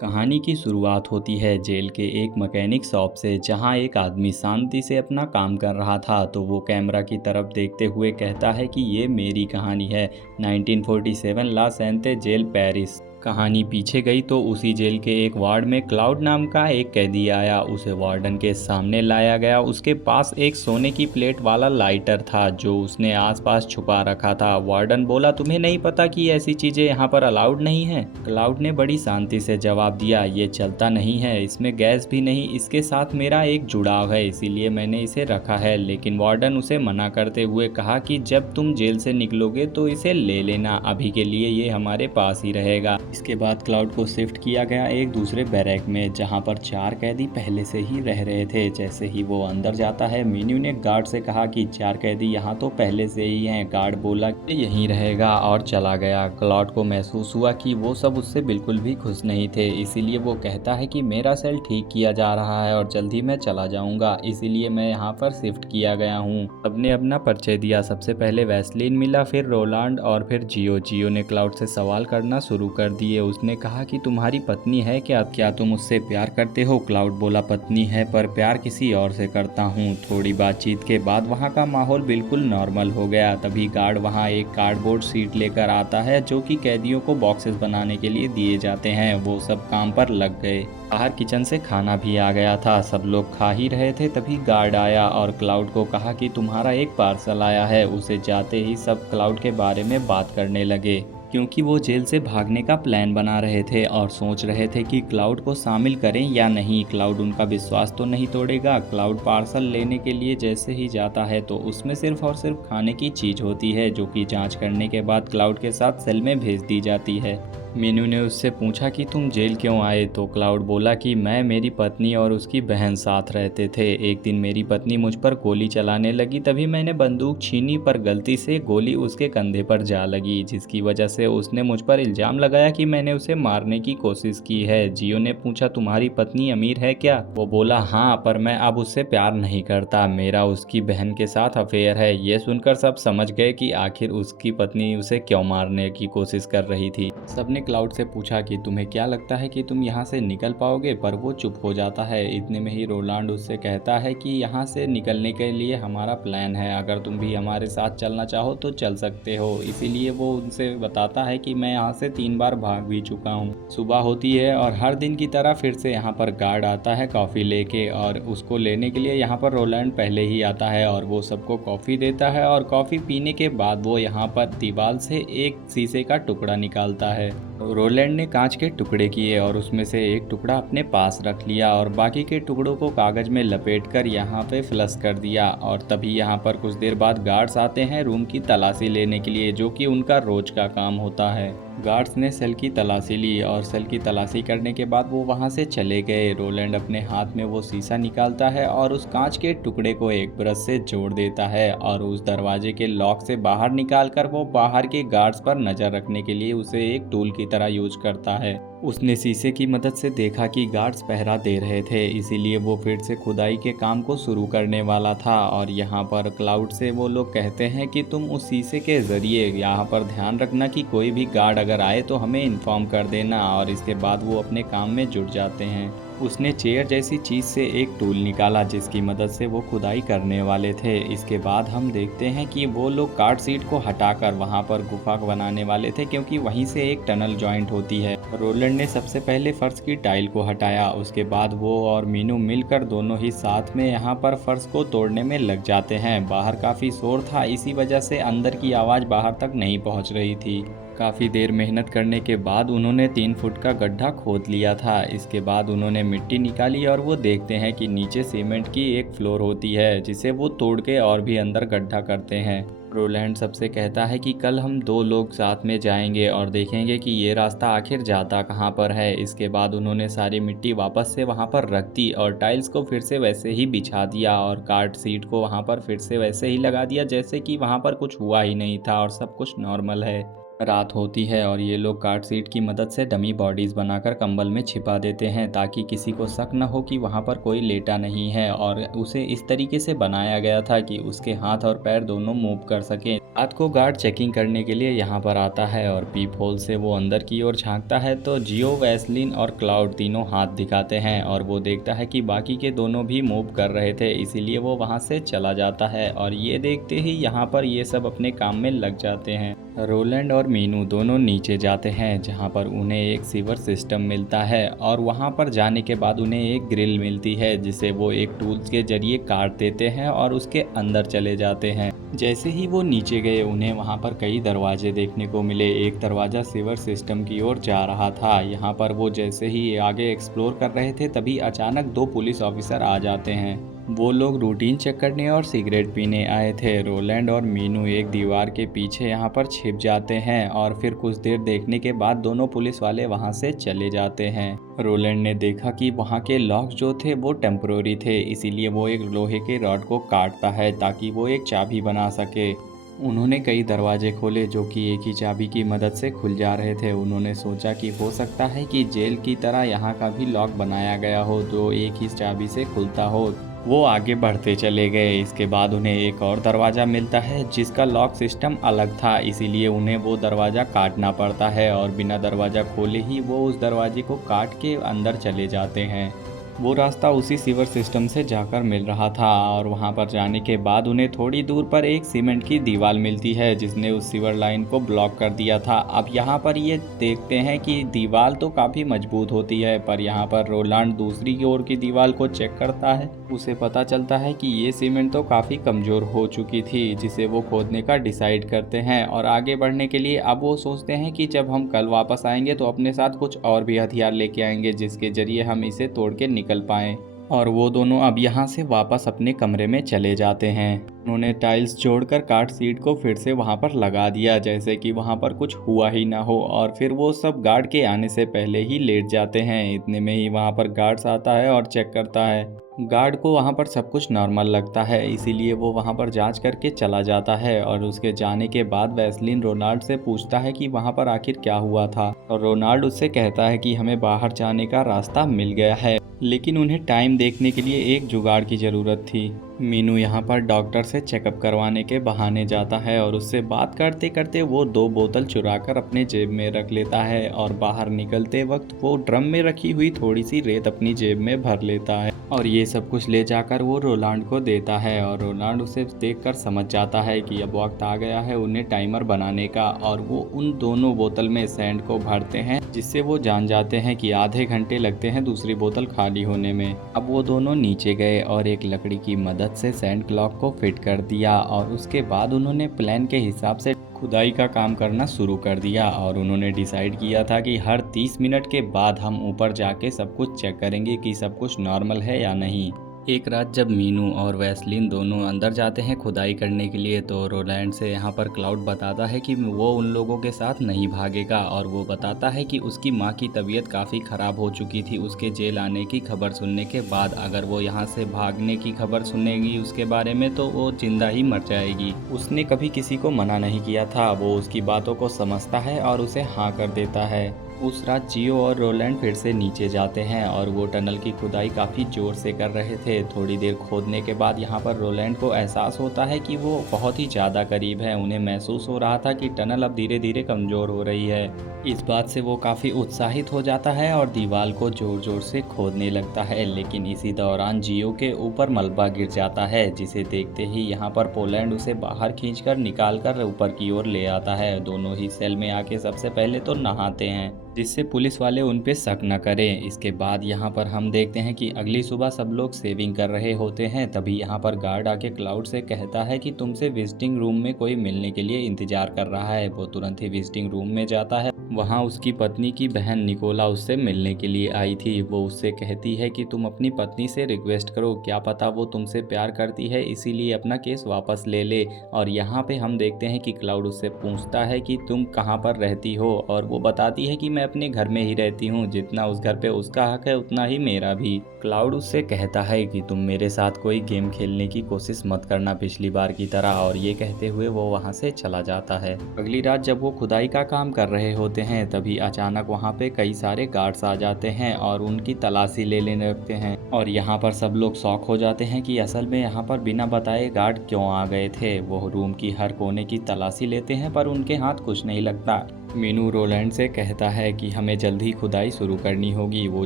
कहानी की शुरुआत होती है जेल के एक मैकेनिक शॉप से, जहां एक आदमी शांति से अपना काम कर रहा था। तो वो कैमरा की तरफ देखते हुए कहता है कि ये मेरी कहानी है। 1947 लॉस एंते जेल, पेरिस। कहानी पीछे गई तो उसी जेल के एक वार्ड में क्लाउड नाम का एक कैदी आया। उसे वार्डन के सामने लाया गया। उसके पास एक सोने की प्लेट वाला लाइटर था जो उसने आसपास छुपा रखा था। वार्डन बोला, तुम्हें नहीं पता कि ऐसी चीजें यहाँ पर अलाउड नहीं है? क्लाउड ने बड़ी शांति से जवाब दिया, ये चलता नहीं है, इसमें गैस भी नहीं, इसके साथ मेरा एक जुड़ाव है, इसीलिए मैंने इसे रखा है। लेकिन वार्डन उसे मना करते हुए कहा कि जब तुम जेल से निकलोगे तो इसे ले लेना, अभी के लिए ये हमारे पास ही रहेगा। इसके बाद क्लाउड को शिफ्ट किया गया एक दूसरे बैरक में, जहां पर 4 कैदी पहले से ही रह रहे थे। जैसे ही वो अंदर जाता है, मीनू ने गार्ड से कहा कि 4 कैदी यहाँ तो पहले से ही हैं। गार्ड बोला कि यहीं रहेगा और चला गया। क्लाउड को महसूस हुआ कि वो सब उससे बिल्कुल भी खुश नहीं थे, इसीलिए वो कहता है कि मेरा सेल ठीक किया जा रहा है और जल्दी मैं चला जाऊंगा, इसीलिए मैं यहाँ पर शिफ्ट किया गया हूँ। सबने अपना परिचय दिया। सबसे पहले वैसलीन मिला, फिर रोलांड और फिर जियो। जियो ने क्लाउड से सवाल करना शुरू कर दिए। उसने कहा कि तुम्हारी पत्नी है क्या तुम उससे प्यार करते हो? क्लाउड बोला, पत्नी है पर प्यार किसी और से करता हूँ। थोड़ी बातचीत के बाद वहाँ का माहौल बिल्कुल नॉर्मल हो गया। तभी गार्ड वहाँ एक कार्डबोर्ड शीट लेकर आता है जो कि कैदियों को बॉक्सेस बनाने के लिए दिए जाते हैं। वो सब काम पर लग गए। बाहर किचन से खाना भी आ गया था। सब लोग खा ही रहे थे, तभी गार्ड आया और क्लाउड को कहा कि तुम्हारा एक पार्सल आया है। उसे जाते ही सब क्लाउड के बारे में बात करने लगे, क्योंकि वो जेल से भागने का प्लान बना रहे थे और सोच रहे थे कि क्लाउड को शामिल करें या नहीं। क्लाउड उनका विश्वास तो नहीं तोड़ेगा। क्लाउड पार्सल लेने के लिए जैसे ही जाता है तो उसमें सिर्फ और सिर्फ खाने की चीज़ होती है, जो कि जांच करने के बाद क्लाउड के साथ सेल में भेज दी जाती है। मीनू ने उससे पूछा कि तुम जेल क्यों आए? तो क्लाउड बोला कि मैं, मेरी पत्नी और उसकी बहन साथ रहते थे। एक दिन मेरी पत्नी मुझ पर गोली चलाने लगी, तभी मैंने बंदूक छीनी, पर गलती से गोली उसके कंधे पर जा लगी, जिसकी वजह से उसने मुझ पर इल्ज़ाम लगाया कि मैंने उसे मारने की कोशिश की है। जियो ने पूछा, तुम्हारी पत्नी अमीर है क्या? वो बोला, हाँ, पर मैं अब उससे प्यार नहीं करता, मेरा उसकी बहन के साथ अफेयर है। ये सुनकर सब समझ गए कि आखिर उसकी पत्नी उसे क्यों मारने की कोशिश कर रही थी। सबने क्लाउड से पूछा कि तुम्हें क्या लगता है कि तुम यहाँ से निकल पाओगे? पर वो चुप हो जाता है। इतने में ही रोलांड उससे कहता है कि यहाँ से निकलने के लिए हमारा प्लान है, अगर तुम भी हमारे साथ चलना चाहो तो चल सकते हो। इसीलिए वो उनसे बताता है कि मैं यहाँ से 3 बार भाग भी चुका हूँ। सुबह होती है और हर दिन की तरह फिर से यहाँ पर गार्ड आता है कॉफ़ी लेके, और उसको लेने के लिए यहाँ पर रोलैंड पहले ही आता है और वो सबको कॉफ़ी देता है। और कॉफ़ी पीने के बाद वो यहाँ पर दीवार से एक शीशे का टुकड़ा निकालता है। रोलैंड ने कांच के टुकड़े किए और उसमें से एक टुकड़ा अपने पास रख लिया और बाकी के टुकड़ों को कागज में लपेटकर यहाँ पे फ्लश कर दिया। और तभी यहाँ पर कुछ देर बाद गार्ड्स आते हैं रूम की तलाशी लेने के लिए, जो कि उनका रोज का काम होता है। गार्ड्स ने सेल की तलाशी ली और सेल की तलाशी करने के बाद वो वहाँ से चले गए। रोलैंड अपने हाथ में वो शीशा निकालता है और उस कांच के टुकड़े को एक ब्रश से जोड़ देता है और उस दरवाजे के लॉक से बाहर निकालकर वो बाहर के गार्ड्स पर नज़र रखने के लिए उसे एक टूल की तरह यूज करता है। उसने शीशे की मदद से देखा कि गार्ड्स पहरा दे रहे थे, इसीलिए वो फिर से खुदाई के काम को शुरू करने वाला था। और यहाँ पर क्लाउड से वो लोग कहते हैं कि तुम उस शीशे के ज़रिए यहाँ पर ध्यान रखना कि कोई भी गार्ड अगर आए तो हमें इन्फॉर्म कर देना। और इसके बाद वो अपने काम में जुट जाते हैं। उसने चेयर जैसी चीज़ से एक टूल निकाला जिसकी मदद से वो खुदाई करने वाले थे। इसके बाद हम देखते हैं कि वो लोग कार्ड सीट को हटाकर वहाँ पर गुफा बनाने वाले थे, क्योंकि वहीं से एक टनल जॉइंट होती है। रोलैंड ने सबसे पहले फर्श की टाइल को हटाया। उसके बाद वो और मीनू मिलकर दोनों ही साथ में यहाँ पर फर्श को तोड़ने में लग जाते हैं। बाहर काफ़ी शोर था, इसी वजह से अंदर की आवाज़ बाहर तक नहीं पहुँच रही थी। काफ़ी देर मेहनत करने के बाद उन्होंने 3 फुट का गड्ढा खोद लिया था। इसके बाद उन्होंने मिट्टी निकाली और वो देखते हैं कि नीचे सीमेंट की एक फ्लोर होती है, जिसे वो तोड़ के और भी अंदर गड्ढा करते हैं। रोलैंड सबसे कहता है कि कल हम 2 लोग साथ में जाएंगे और देखेंगे कि ये रास्ता आखिर जाता कहाँ पर है। इसके बाद उन्होंने सारी मिट्टी वापस से वहाँ पर रख दी और टाइल्स को फिर से वैसे ही बिछा दिया और कार्ड सीट को वहाँ पर फिर से वैसे ही लगा दिया जैसे कि वहाँ पर कुछ हुआ ही नहीं था और सब कुछ नॉर्मल है। रात होती है और ये लोग कार्ड सीट की मदद से डमी बॉडीज़ बनाकर कंबल में छिपा देते हैं ताकि किसी को शक न हो कि वहाँ पर कोई लेटा नहीं है, और उसे इस तरीके से बनाया गया था कि उसके हाथ और पैर दोनों मूव कर सकें। रात को गार्ड चेकिंग करने के लिए यहाँ पर आता है और पीप होल से वो अंदर की ओर झांकता है तो जियो, वेस्लिन और क्लाउड तीनों हाथ दिखाते हैं और वो देखता है कि बाकी के दोनों भी मूव कर रहे थे, इसीलिए वो वहाँ से चला जाता है और ये देखते ही यहाँ पर ये सब अपने काम में लग जाते हैं। रोलैंड और मीनू दोनों नीचे जाते हैं जहाँ पर उन्हें एक सीवर सिस्टम मिलता है और वहाँ पर जाने के बाद उन्हें एक ग्रिल मिलती है जिसे वो एक टूल्स के जरिए काट देते हैं और उसके अंदर चले जाते हैं। जैसे ही वो नीचे गए उन्हें वहाँ पर कई दरवाजे देखने को मिले। एक दरवाज़ा सीवर सिस्टम की ओर जा रहा था। यहाँ पर वो जैसे ही आगे एक्सप्लोर कर रहे थे तभी अचानक दो पुलिस ऑफिसर आ जाते हैं। वो लोग रूटीन चेक करने और सिगरेट पीने आए थे। रोलैंड और मीनू एक दीवार के पीछे यहाँ पर छिप जाते हैं और फिर कुछ देर देखने के बाद दोनों पुलिस वाले वहाँ से चले जाते हैं। रोलैंड ने देखा कि वहाँ के लॉक्स जो थे वो टेम्पररी थे, इसीलिए वो एक लोहे के रॉड को काटता है ताकि वो एक चाबी बना सके। उन्होंने कई दरवाजे खोले जो कि एक ही चाबी की मदद से खुल जा रहे थे। उन्होंने सोचा कि हो सकता है कि जेल की तरह यहाँ का भी लॉक बनाया गया हो जो एक ही चाबी से खुलता हो। वो आगे बढ़ते चले गए। इसके बाद उन्हें एक और दरवाज़ा मिलता है जिसका लॉक सिस्टम अलग था, इसीलिए उन्हें वो दरवाज़ा काटना पड़ता है और बिना दरवाज़ा खोले ही वो उस दरवाजे को काट के अंदर चले जाते हैं। वो रास्ता उसी सीवर सिस्टम से जाकर मिल रहा था और वहाँ पर जाने के बाद उन्हें थोड़ी दूर पर एक सीमेंट की दीवार मिलती है जिसने उस सीवर लाइन को ब्लॉक कर दिया था। अब यहाँ पर ये देखते हैं कि दीवार तो काफ़ी मजबूत होती है, पर यहाँ पर रोलैंड दूसरी ओर की दीवार को चेक करता है। उसे पता चलता है कि ये सीमेंट तो काफ़ी कमज़ोर हो चुकी थी, जिसे वो खोदने का डिसाइड करते हैं और आगे बढ़ने के लिए अब वो सोचते हैं कि जब हम कल वापस आएंगे तो अपने साथ कुछ और भी हथियार लेके आएंगे जिसके ज़रिए हम इसे तोड़ के निकल पाएँ। और वो दोनों अब यहाँ से वापस अपने कमरे में चले जाते हैं। उन्होंने टाइल्स जोड़कर कार्ड सीट को फिर से वहाँ पर लगा दिया जैसे कि वहाँ पर कुछ हुआ ही ना हो, और फिर वो सब गार्ड के आने से पहले ही लेट जाते हैं। इतने में ही वहाँ पर गार्ड्स आता है और चेक करता है। गार्ड को वहाँ पर सब कुछ नॉर्मल लगता है, इसीलिए वो वहाँ पर जांच करके चला जाता है और उसके जाने के बाद वेस्लिन रोनाल्ड से पूछता है कि वहाँ पर आखिर क्या हुआ था, और रोनाल्ड उससे कहता है कि हमें बाहर जाने का रास्ता मिल गया है, लेकिन उन्हें टाइम देखने के लिए एक जुगाड़ की ज़रूरत थी। मीनू यहाँ पर डॉक्टर से चेकअप करवाने के बहाने जाता है और उससे बात करते करते वो 2 बोतल चुराकर अपने जेब में रख लेता है और बाहर निकलते वक्त वो ड्रम में रखी हुई थोड़ी सी रेत अपनी जेब में भर लेता है और ये सब कुछ ले जाकर वो रोलैंड को देता है। और रोलैंड उसे देखकर समझ जाता है कि अब वक्त आ गया है उन्हें टाइमर बनाने का, और वो उन दोनों बोतल में सैंड को भरते हैं जिससे वो जान जाते हैं कि आधे घंटे लगते हैं दूसरी बोतल खाली होने में। अब वो दोनों नीचे गए और एक लकड़ी की मदद से सैंड क्लॉक को फिट कर दिया और उसके बाद उन्होंने प्लान के हिसाब से खुदाई का काम करना शुरू कर दिया। और उन्होंने डिसाइड किया था कि हर 30 मिनट के बाद हम ऊपर जाके सब कुछ चेक करेंगे कि सब कुछ नॉर्मल है या नहीं। एक रात जब मीनू और वेस्लिन दोनों अंदर जाते हैं खुदाई करने के लिए तो रोलैंड से यहाँ पर क्लाउड बताता है कि वो उन लोगों के साथ नहीं भागेगा, और वो बताता है कि उसकी माँ की तबीयत काफ़ी ख़राब हो चुकी थी उसके जेल आने की खबर सुनने के बाद। अगर वो यहाँ से भागने की खबर सुनेगी उसके बारे में तो वो जिंदा ही मर जाएगी। उसने कभी किसी को मना नहीं किया था, वो उसकी बातों को समझता है और उसे हाँ कर देता है। उस रात जियो और रोलैंड फिर से नीचे जाते हैं और वो टनल की खुदाई काफ़ी ज़ोर से कर रहे थे। थोड़ी देर खोदने के बाद यहाँ पर रोलैंड को एहसास होता है कि वो बहुत ही ज़्यादा करीब है। उन्हें महसूस हो रहा था कि टनल अब धीरे धीरे कमज़ोर हो रही है। इस बात से वो काफ़ी उत्साहित हो जाता है और दीवार को ज़ोर ज़ोर से खोदने लगता है, लेकिन इसी दौरान जियो के ऊपर मलबा गिर जाता है जिसे देखते ही यहाँ पर पोलैंड उसे बाहर खींचकर निकालकर ऊपर की ओर ले आता है। दोनों ही सेल में आके सबसे पहले तो नहाते हैं जिससे पुलिस वाले उन पे शक न करें। इसके बाद यहाँ पर हम देखते हैं कि अगली सुबह सब लोग सेविंग कर रहे होते हैं। तभी यहाँ पर गार्ड आके क्लाउड से कहता है कि तुमसे विजिटिंग रूम में कोई मिलने के लिए इंतजार कर रहा है। वो तुरंत ही विजिटिंग रूम में जाता है। वहाँ उसकी पत्नी की बहन निकोला उससे मिलने के लिए आई थी। वो उससे कहती है कि तुम अपनी पत्नी से रिक्वेस्ट करो, क्या पता वो तुमसे प्यार करती है इसीलिए अपना केस वापस ले ले। और यहाँ पे हम देखते हैं कि क्लाउड उससे पूछता है कि तुम कहाँ पर रहती हो, और वो बताती है कि मैं मैं अपने घर में ही रहती हूँ, जितना उस घर पे उसका हक है उतना ही मेरा भी। क्लाउड उससे कहता है कि तुम मेरे साथ कोई गेम खेलने की कोशिश मत करना पिछली बार की तरह, और ये कहते हुए वो वहाँ से चला जाता है। अगली रात जब वो खुदाई का काम कर रहे होते हैं तभी अचानक वहाँ पे कई सारे गार्ड्स आ जाते हैं और उनकी तलाशी ले लेने लगते हैं, और यहाँ पर सब लोग शॉक हो जाते हैं कि असल में यहाँ पर बिना बताए गार्ड क्यों आ गए थे। वो रूम की हर कोने की तलाशी लेते हैं पर उनके हाथ कुछ नहीं लगता। मीनू रोलैंड से कहता है कि हमें जल्दी खुदाई शुरू करनी होगी। वो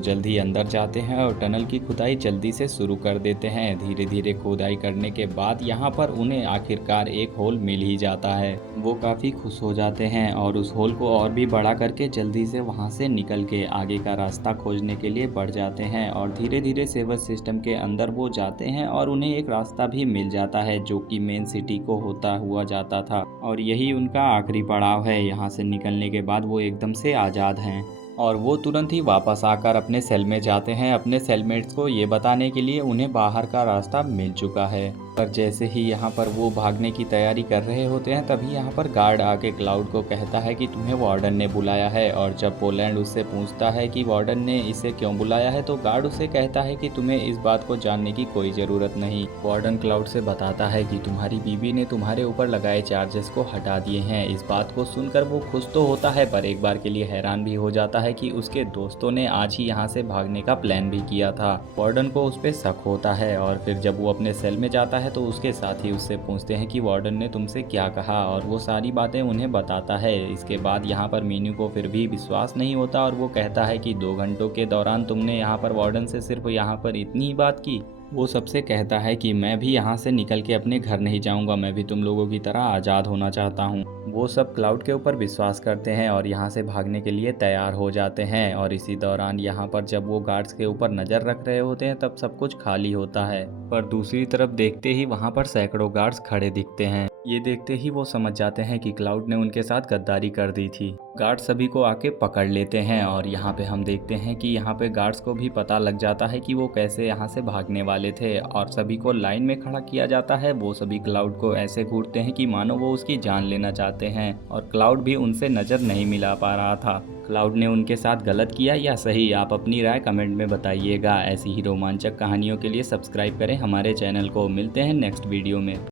जल्दी अंदर जाते हैं और टनल की खुदाई जल्दी से शुरू कर देते हैं। धीरे धीरे खुदाई करने के बाद यहाँ पर उन्हें आखिरकार एक होल मिल ही जाता है। वो काफ़ी खुश हो जाते हैं और उस होल को और भी बड़ा करके जल्दी से वहाँ से निकल के आगे का रास्ता खोजने के लिए बढ़ जाते हैं, और धीरे धीरे सेवर सिस्टम के अंदर वो जाते हैं और उन्हें एक रास्ता भी मिल जाता है जो कि मेन सिटी को होता हुआ जाता था, और यही उनका आखिरी पड़ाव है। यहाँ से निकलने के बाद वो एकदम से आज़ाद हैं और वो तुरंत ही वापस आकर अपने सेल में जाते हैं अपने सेलमेट्स को ये बताने के लिए उन्हें बाहर का रास्ता मिल चुका है। पर जैसे ही यहाँ पर वो भागने की तैयारी कर रहे होते हैं तभी यहाँ पर गार्ड आके क्लाउड को कहता है कि तुम्हें वार्डन ने बुलाया है, और जब पोलैंड उससे पूछता है कि वार्डन ने इसे क्यों बुलाया है तो गार्ड उसे कहता है कि तुम्हें इस बात को जानने की कोई ज़रूरत नहीं। वार्डन क्लाउड से बताता है कि तुम्हारी बीवी ने तुम्हारे ऊपर लगाए चार्जेस को हटा दिए हैं। इस बात को सुनकर वो खुश तो होता है पर एक बार के लिए हैरान भी हो जाता है कि उसके दोस्तों ने आज ही यहाँ से भागने का प्लान भी किया था। वार्डन को उस पर शक होता है और फिर जब वो अपने सेल में जाता है तो उसके साथ ही उससे पूछते हैं कि वार्डन ने तुमसे क्या कहा, और वो सारी बातें उन्हें बताता है। इसके बाद यहाँ पर मीनू को फिर भी विश्वास नहीं होता और वो कहता है कि 2 घंटों के दौरान तुमने यहाँ पर वार्डन से सिर्फ यहाँ पर इतनी ही बात की। वो सबसे कहता है कि मैं भी यहाँ से निकल के अपने घर नहीं जाऊँगा, मैं भी तुम लोगों की तरह आज़ाद होना चाहता हूँ। वो सब क्लाउड के ऊपर विश्वास करते हैं और यहाँ से भागने के लिए तैयार हो जाते हैं, और इसी दौरान यहाँ पर जब वो गार्ड्स के ऊपर नज़र रख रहे होते हैं तब सब कुछ खाली होता है। पर दूसरी तरफ देखते ही वहाँ पर सैकड़ों गार्ड्स खड़े दिखते हैं। ये देखते ही वो समझ जाते हैं कि क्लाउड ने उनके साथ गद्दारी कर दी थी। गार्ड सभी को आके पकड़ लेते हैं, और यहाँ पे हम देखते हैं कि यहाँ पे गार्ड्स को भी पता लग जाता है कि वो कैसे यहाँ से भागने वाले थे, और सभी को लाइन में खड़ा किया जाता है। वो सभी क्लाउड को ऐसे घूरते हैं कि मानो वो उसकी जान लेना चाहते हैं, और क्लाउड भी उनसे नज़र नहीं मिला पा रहा था। क्लाउड ने उनके साथ गलत किया या सही, आप अपनी राय कमेंट में बताइएगा। ऐसी ही रोमांचक कहानियों के लिए सब्सक्राइब करें हमारे चैनल को। मिलते हैं नेक्स्ट वीडियो में।